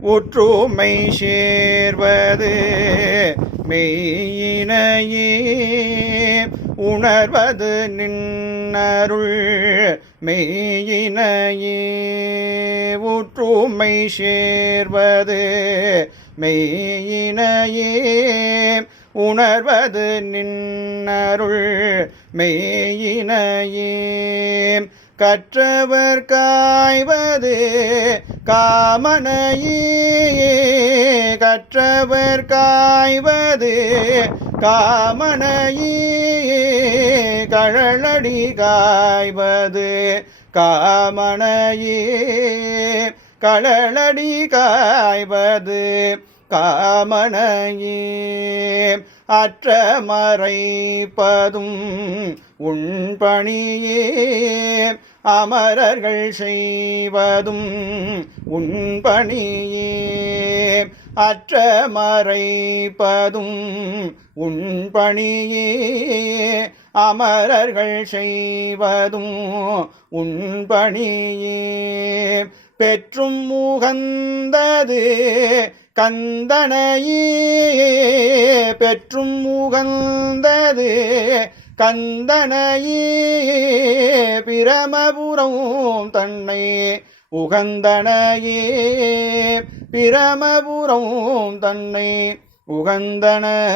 ஒற்றுமை சேர்வது மெய்யினையே உணர்வது நின்னருள் மெய்யினையே. ஒற்றுமை சேர்வது மெய்யினையே உணர்வது நின்னருள் மெய்யினையே. கற்றவர் காய்வது காமனையே கற்றவர் காய்வது காமனையே. கழலடி காய்வது காமனையே கழலடி காய்வது காமனையே. அற்ற மறைப்பதும் உண்பணியே அமரர்கள் செய்வதும் உண்பணியே. அற்ற மறைப்பதும் உண்பணியே அமரர்கள் செய்வதும் உண்பணியே. பெற்றும் உகந்தது கந்தனையே பெற்றும் உகந்தது கந்தனையே. பிரமபுரம் தன்னை உகந்தனையே பிரமபுரம் தன்னை உகந்தனையே.